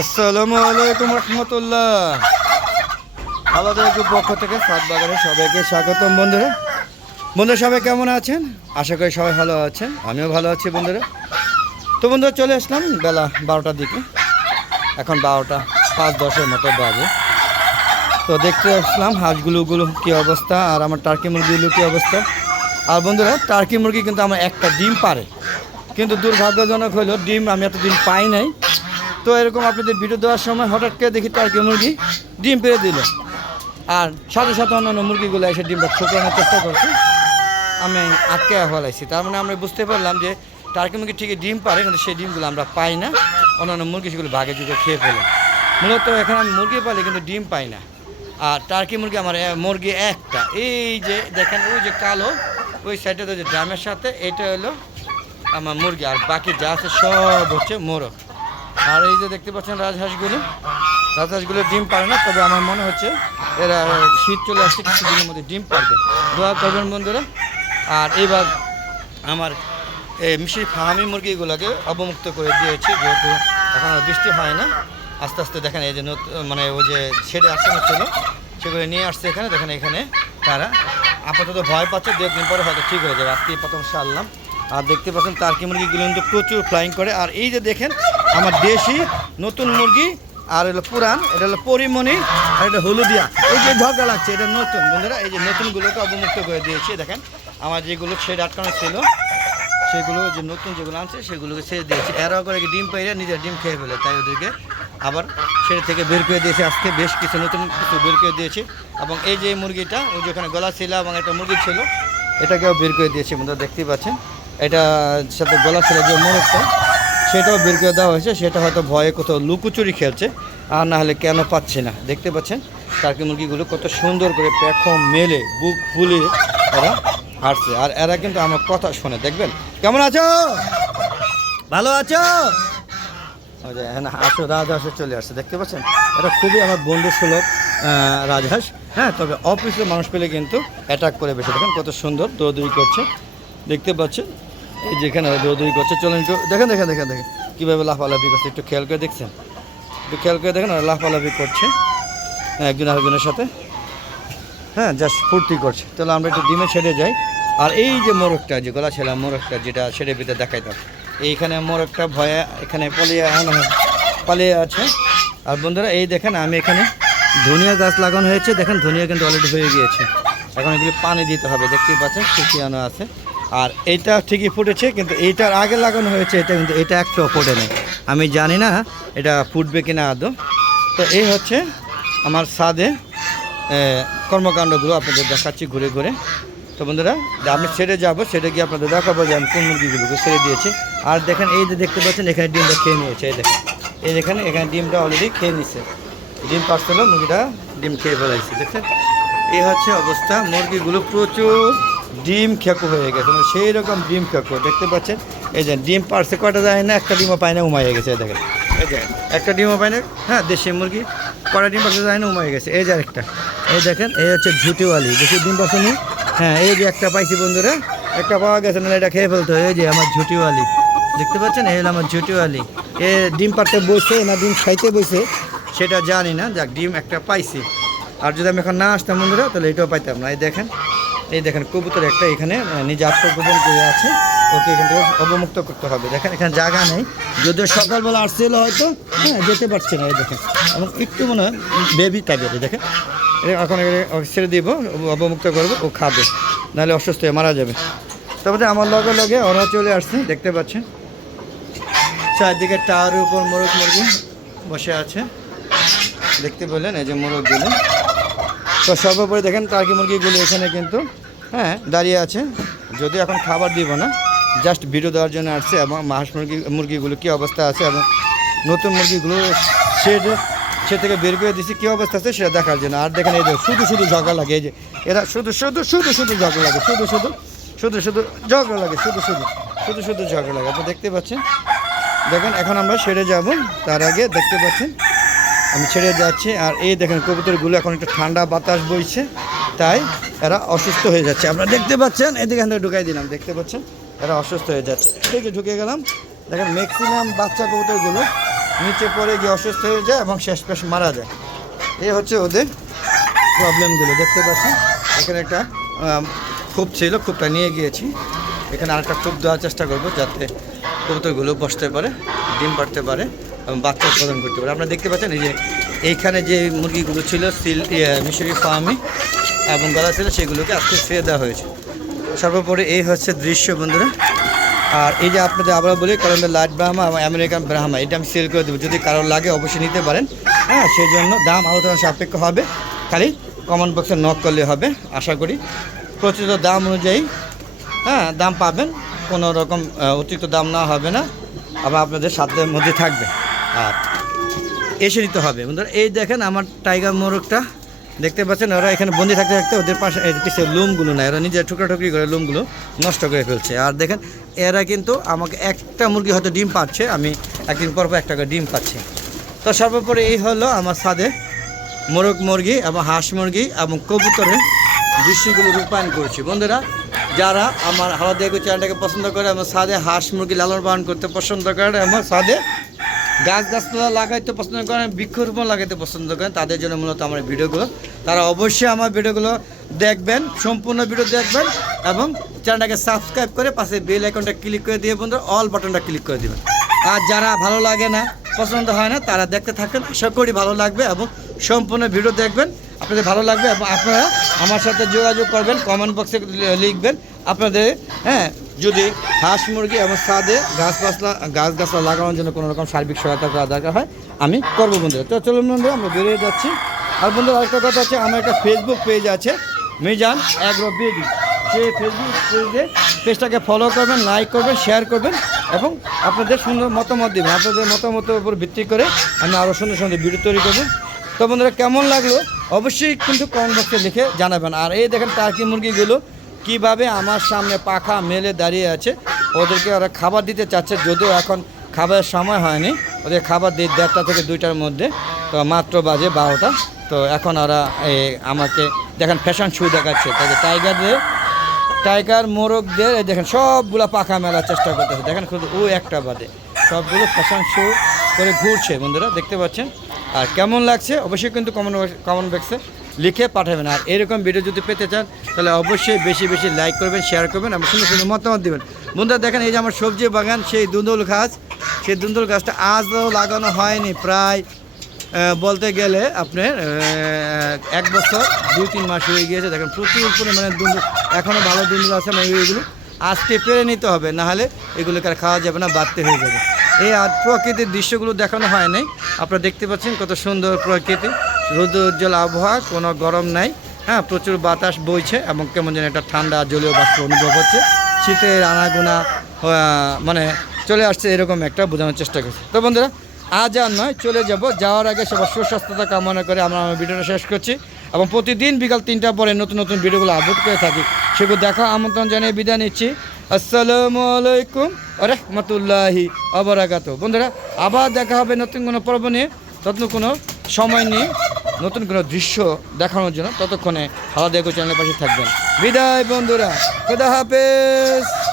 আসসালামু আলাইকুম রহমতুল্লাহ। আলাদা গ্রুপ পক্ষ থেকে সাত বাগানে সবাইকে স্বাগতম বন্ধুরা। বন্ধুরা, সবাই কেমন আছেন? আশা করি সবাই ভালো আছেন। আমিও ভালো আছি বন্ধুরা। তো বন্ধুরা, চলে আসলাম বেলা বারোটার দিকে। এখন বারোটা পাঁচ দশের মতো বাজে। তো দেখতে আসলাম হাঁসগুলোগুলো কী অবস্থা আর আমার টার্কি মুরগিগুলো কী অবস্থা। আর বন্ধুরা, টার্কি মুরগি কিন্তু আমার একটা ডিম পারে। কিন্তু দুর্ভাগ্যজনক হলো, ডিম আমি এতদিন পাই নাই। তো এরকম আপনাদের ভিডিও দেওয়ার সময় হঠাৎ করে দেখি টার্কি মুরগি ডিম পেরে দিল। আর সাথে সাথে অন্যান্য মুরগিগুলো এসে ডিমটা ঠোকরানোর চেষ্টা করছে। আমি আটকে ফেলাইছি। তার মানে আমরা বুঝতে পারলাম যে টার্কি মুরগি ঠিকই ডিম পারে, কিন্তু সেই ডিমগুলো আমরা পাই না। অন্যান্য মুরগি সেগুলো ভাগে যুগে খেয়ে ফেলে। মূলত এখানে আমি মুরগি পালি, কিন্তু ডিম পাই না। আর টার্কি মুরগি আমার মুরগি একটা। এই যে দেখেন, ওই যে কালো, ওই সাইডে যে ড্রামের সাথে, এটা হলো আমার মুরগি। আর বাকি যা আছে সব হচ্ছে মোরগ। আর এই যে দেখতে পাচ্ছেন রাজহাঁসগুলি, রাজহাঁসগুলো ডিম পারে না, তবে আমার মনে হচ্ছে এরা শীত চলে আসছে, কিছুদিনের মধ্যে ডিম পারবে দোয়া করবেন বন্ধুরা। আর এইবার আমার এই মিশরি ফাহামি মুরগিগুলোকে অবমুক্ত করে দিয়েছে, যেহেতু এখন আর বৃষ্টি হয় না। আস্তে আস্তে দেখেন এই যে মানে ওই যে ছেড়ে আসানো ছিল সেগুলো নিয়ে আসছে এখানে। দেখেন এখানে তারা আপাতত ভয় পাচ্ছে দু একদিন পরে হয়তো ঠিক হয়ে যাবে। আজকে প্রথম সারলাম। আর দেখতে পাচ্ছেন টার্কি মুরগিগুলো কিন্তু প্রচুর ফ্লাইং করে। আর এই যে দেখেন আমার দেশি, নতুন মুরগি, আর হলো পুরান, এটা হলো পরিমণি, আর এটা হলুদিয়া। এই যে ঝগড়া লাগছে, এটা নতুন। বন্ধুরা, এই যে নতুনগুলোকে অবমুক্ত করে দিয়েছি, দেখেন, আমার যেগুলো শেড আটকানো ছিল, সেগুলো যে নতুন যেগুলো আনছে, সেগুলোকে ছেড়ে দিয়েছে। এরাও করে ডিম পাইরে নিজের ডিম খেয়ে ফেলে, তাই ওদেরকে আবার সেটা থেকে বের করে দিয়েছে। আজকে বেশ কিছু নতুন কিছু বের করে দিয়েছি, এবং এই যে মুরগিটা ওই যে ওখানে গলা ছিল এবং একটা মুরগি ছিল, এটাকেও বের করে দিয়েছি, বন্ধুরা, দেখতেই পাচ্ছেন। এটা সাথে গলা ছিল যে মোরগটা সেটাও বের করে দেওয়া হয়েছে, সেটা হয়তো ভয়ে কোথাও লুকোচুরি খেলছে, আর না হলে কেন পাচ্ছে না। দেখতে পাচ্ছেন টার্কি মুরগিগুলো কত সুন্দর করে পেখম মেলে, বুক ফুলিয়ে এরা হাঁটছে আর এরা কিন্তু আমার কথা শোনে, দেখবেন? কেমন আছো? ভালো আছো? হ্যাঁ আসো রাজহাঁসে চলে আসছে দেখতে পাচ্ছেন? এটা খুবই আমার বন্ধু সুলভ রাজহাঁস। হ্যাঁ তবে অফিসে মানুষ পেলে কিন্তু অ্যাটাক করে বেশি। দেখেন কত সুন্দর দৌড়দৌড়ি করছে। দেখতে পাচ্ছেন এই যেখানে দৌড়দৌড়ি করছে চলেন একটু দেখেন দেখেন দেখেন দেখেন কীভাবে লাফালাফি করছে একটু খেয়াল করে দেখছেন? একটু খেয়াল করে দেখেন ওরা লাফালাফি করছে। হ্যাঁ, একজন আরেকজনের সাথে। হ্যাঁ জাস্ট ফুর্তি করছে। তাহলে আমরা একটু ডিমে ছেড়ে যাই। আর এই যে মোরগটা যে গলা ছেলা মোরগটা যেটা ছেড়ে ভিতরে দেখাইতাম এইখানে মোরগটা ভয়ে এখানে পালিয়ে আনা- পালিয়ে আছে। আর বন্ধুরা এই দেখেন আমি এখানে ধনিয়া গাছ লাগানো হয়েছে। দেখেন ধনিয়া কিন্তু অলরেডি হয়ে গিয়েছে। এখন এগুলি পানি দিতে হবে দেখতেই পাচ্ছেন শুকিয়ানো আছে। আর এইটা ঠিকই ফুটেছে, কিন্তু এইটার আগে লাগানো হয়েছে, এটা কিন্তু এটা একটাও ফোটে নেই। আমি জানি না এটা ফুটবে কিনা আদৌ। তো এই হচ্ছে আমার সাদে কর্মকাণ্ডগুলো আপনাদের দেখাচ্ছি ঘুরে ঘুরে। তো বন্ধুরা আমি ছেড়ে যাব সেটা গিয়ে আপনাদের দেখাবো যে আমি কোন মুরগিগুলোকে ছেড়ে দিয়েছি। আর দেখেন, এই যে দেখতে পাচ্ছেন, এখানে ডিমটা খেয়ে নিয়েছে, এই দেখেন। এই দেখেন, এখানে ডিমটা অলরেডি খেয়ে নিছে। ডিম পাচ্ছিল মুরগিটা ডিম খেয়ে ফেলাইছে, দেখছেন? এই হচ্ছে অবস্থা, মুরগিগুলো প্রচুর ডিম খেকো হয়ে গেছে মানে সেই রকম ডিম খেকো। দেখতে পাচ্ছেন? এই যে ডিম পারছে কটা যায় না? একটা ডিমও পায় না উমাই গেছে দেখেন। এই যে, একটা ডিমও পায় না হ্যাঁ দেশি মুরগি কটা ডিম পারছে যায় না উমাই গেছে। এই যে আরেকটা, এই দেখেন, এই হচ্ছে ঝুটিওয়ালি দেখি ডিম পাচ্ছে নি? হ্যাঁ এই যে একটা পাইছি বন্ধুরা, একটা পাওয়া গেছে না এটা খেয়ে ফেলতো। এই যে আমার ঝুটিওয়ালি, দেখতে পাচ্ছেন? এই হলো আমার ঝুটিওয়ালি। এ ডিম পারতে বসে না, ডিম খাইতে বসে সেটা জানি না, যাক, ডিম একটা পাইছি। আর যদি আমি এখন না আসতাম বন্ধুরা, তাহলে এটাও পাইতাম না। এই দেখেন এই দেখেন, কবুতর একটা এখানে নিজে আত্মগোপন করে আছে। ওকে এখান থেকে অবমুক্ত করতে হবে। দেখেন, এখানে জায়গা নেই। যদিও সকালবেলা আসছিল হয়তো হ্যাঁ যেতে পারছে না, এই দেখেন। এবং একটু মনে হয় বেবি এই দেখেন। এখন ছেড়ে দিব অবমুক্ত করব, ও খাবে। নাহলে অসুস্থ হয়ে মারা যাবে। তারপরে আমার লগে লগে ওরা চলে আসছে, দেখতে পাচ্ছেন। চারদিকে টাওয়ারের উপর মোরগ মুরগি বসে আছে। দেখতে পেলেন, এই যে মোরগগুলো তো সর্বোপরি দেখেন টার্কি মুরগিগুলো এখানে কিন্তু হ্যাঁ দাঁড়িয়ে আছে। যদিও এখন খাবার দিব না, জাস্ট ভিডিও দেওয়ার জন্য আসছে এবং হাঁস মুরগি, মুরগিগুলো কী অবস্থা আছে এবং নতুন মুরগিগুলো শেড, সে থেকে বের করে দিচ্ছি কী অবস্থা আছে সেটা দেখার জন্য। আর দেখেন এই যে শুধু শুধু ঝগড়া লাগে, এই যে এরা শুধু শুধু শুধু শুধু ঝগড়া লাগে, শুধু শুধু শুধু শুধু ঝগড়া লাগে, শুধু শুধু শুধু শুধু ঝগড়া লাগে। আপনি দেখতে পাচ্ছেন, দেখেন এখন আমরা সেরে যাব, তার আগে দেখতে পাচ্ছেন আমি ছেড়ে যাচ্ছি। আর এই দেখেন কবুতরগুলো এখন একটু ঠান্ডা বাতাস বইছে, তাই এরা অসুস্থ হয়ে যাচ্ছে। আপনারা দেখতে পাচ্ছেন? এদিকে থেকে ঢুকাই দিলাম, দেখতে পাচ্ছেন? এরা অসুস্থ হয়ে যাচ্ছে। এদিকে ঢুকে গেলাম। দেখেন ম্যাক্সিমাম বাচ্চা কবুতরগুলো নিচে পড়ে গিয়ে অসুস্থ হয়ে যায় এবং শেষ পেশ মারা যায়। এই হচ্ছে ওদের প্রবলেমগুলো, দেখতে পাচ্ছেন? এখানে একটা খুব ছিল, খুবটা নিয়ে গিয়েছি। এখানে আরেকটা খুব দেওয়ার চেষ্টা করব যাতে কবুতরগুলো বসতে পারে, ডিম পাড়তে পারে। বাচ্চা উৎপাদন করতে পারে। আপনারা দেখতে পাচ্ছেন এই যে এইখানে যে মুরগিগুলো ছিল সিল ইয়ে, মিশরি ফার্মি এবং গলা ছিল সেগুলোকে আজকে ছেড়ে দেওয়া হয়েছে। সর্বোপরি এই হচ্ছে দৃশ্য বন্ধুরা। আর এই যে আপনাদের আবার বলি কলম্বিয়া লাইট ব্রাহ্মা এবং আমেরিকান ব্রাহ্মা এটা আমি সেল করে দেবো। যদি কারোর লাগে অবশ্যই নিতে পারেন। হ্যাঁ সেই জন্য দাম আলোচনা সাপেক্ষ হবে। খালি কমন বক্সে নক করলে হবে আশা করি। প্রচলিত দাম অনুযায়ী হ্যাঁ দাম পাবেন। কোনো রকম অতিরিক্ত দাম না হবে না। আবার আপনাদের সাধ্যের মধ্যে থাকবে। আর এসে নিতে হবে। বন্ধুরা, এই দেখেন আমার টাইগার মোরগটা। দেখতে পাচ্ছেন, ওরা এখানে বন্দি থাকতে থাকতে ওদের পাশে এর পিছে লুমগুলো নাই। ওরা নিজের টুকরা টুকরি করে লুমগুলো নষ্ট করে ফেলছে। আর দেখেন, এরা কিন্তু আমাকে একটা মুরগি হয়তো ডিম পাচ্ছে, আমি একদিন পর পর একটা করে ডিম পাচ্ছি। তো সর্বোপরি এই হলো আমার সাদে মোরগ মুরগি এবং হাঁস মুরগি এবং কবুতরের দৃশ্যগুলো রূপায়ণ করেছি। বন্ধুরা, যারা আমার হাওয়া দেখু চ্যানেলটাকে পছন্দ করে, আমার সাদে হাঁস মুরগি লালন পালন করতে পছন্দ করে, আমার সাদে গাছ গাছপালা লাগাইতে পছন্দ করেন, বৃক্ষরোপণ লাগাইতে পছন্দ করেন, তাদের জন্য মূলত আমার ভিডিওগুলো। তারা অবশ্যই আমার ভিডিওগুলো দেখবেন, সম্পূর্ণ ভিডিও দেখবেন এবং চ্যানেলটাকে সাবস্ক্রাইব করে পাশে বেল আইকনটা ক্লিক করে দিয়ে বন্ধুরা অল বাটনটা ক্লিক করে দেবেন। আর যারা ভালো লাগে না, পছন্দ হয় না, তারা দেখতে থাকেন, আশা করি ভালো লাগবে এবং সম্পূর্ণ ভিডিও দেখবেন, আপনাদের ভালো লাগবে এবং আপনারা আমার সাথে যোগাযোগ করবেন কমেন্ট বক্সে লিখবেন, আপনাদের হ্যাঁ যদি হাঁস মুরগি এবং সাদে গাছ গাছলা গাছ গাছলা লাগানোর জন্য কোনো রকম সার্বিক সহায়তা করা দরকার হয়, আমি করব বন্ধুরা। তো চলুন বন্ধুরা, আমরা বেরিয়ে যাচ্ছি। আর বন্ধুরা, আরেকটা কথা হচ্ছে আমার একটা ফেসবুক পেজ আছে, মিজান অ্যাগ্রো বিডি সেই ফেসবুক পেজে পেজটাকে ফলো করবেন লাইক করবেন শেয়ার করবেন এবং আপনাদের সুন্দর মতামত দেবেন। আপনাদের মতামতের উপর ভিত্তি করে আমি আরও সুন্দর সুন্দর ভিডিও তৈরি করব। তো বন্ধুরা, কেমন লাগল? অবশ্যই কিন্তু কমেন্ট বক্সে লিখে জানাবেন। আর এই দেখেন টার্কি মুরগিগুলো কীভাবে আমার সামনে পাখা মেলে দাঁড়িয়ে আছে, ওদেরকে ওরা খাবার দিতে চাচ্ছে, যদিও এখন খাবারের সময় হয়নি। ওদের খাবার দিই দেড়টা থেকে দুইটার মধ্যে, তো মাত্র বাজে বারোটা। তো এখন ওরা আমাকে, দেখেন ফ্যাশন শু দেখাচ্ছে তাদের টাইগারদের টাইগার মোরগদের দেখেন সবগুলো পাখা মেলার চেষ্টা করতেছে। দেখেন শুধু ও একটা বাদে, সবগুলো ফ্যাশন শো করে ঘুরছে, বন্ধুরা, দেখতে পাচ্ছেন? আর কেমন লাগছে? অবশ্যই কিন্তু কমেন্ট কমেন্ট বক্সে লিখে পাঠাবেন। আর এরকম ভিডিও যদি পেতে চান, তাহলে অবশ্যই বেশি বেশি লাইক করবেন শেয়ার করবেন, এবং সুন্দর সুন্দর মতামত দেবেন। বন্ধুরা, দেখেন এই যে আমার সবজি বাগান, সেই দুন্দুল গাছ, সেই দুন্দুল গাছটা আজও লাগানো হয়নি প্রায় বলতে গেলে আপনার এক বছর, দুই, তিন মাস হয়ে গিয়েছে। দেখেন প্রচুর পরিমাণে দুন্দুল এখনও ভালো দুন্দুল আছে মানে এইগুলো আজকে পেরে নিতে হবে, নাহলে এগুলোকে আর খাওয়া যাবে না, বাড়তে হয়ে যাবে। এই আর প্রকৃতির দৃশ্যগুলো দেখানো হয় নাই আপনারা দেখতে পাচ্ছেন কত সুন্দর প্রকৃতি। রোদ উজ্জ্বল আবহাওয়া, কোনো গরম নাই। হ্যাঁ প্রচুর বাতাস বইছে এবং কেমন যেন একটা ঠান্ডা, জলীয় বাষ্প অনুভব হচ্ছে। শীতের আনাগোনা মানে চলে আসছে এরকম একটা বোঝানোর চেষ্টা করছি। তো বন্ধুরা, আজ আর নয়, চলে যাব। যাওয়ার আগে সবার সুস্বাস্থ্যতা কামনা করে আমরা আমার ভিডিওটা শেষ করছি এবং প্রতিদিন বিকাল তিনটার পরে নতুন নতুন ভিডিওগুলো আপলোড করে থাকি। সেগুলো দেখা, আমন্ত্রণ জানিয়ে বিদায় নিচ্ছি। আসসালামু আলাইকুম রহমতুল্লাহি আবরাকাত বন্ধুরা, আবার দেখা হবে নতুন কোনো পর্ব নিয়ে। নতুন কোনো সময় নিয়ে নতুন কোনো দৃশ্য দেখানোর জন্য ততক্ষণে হাওয়া দেখো চ্যানেলের পাশে থাকবেন। বিদায় বন্ধুরা, খুদা হাফেজ।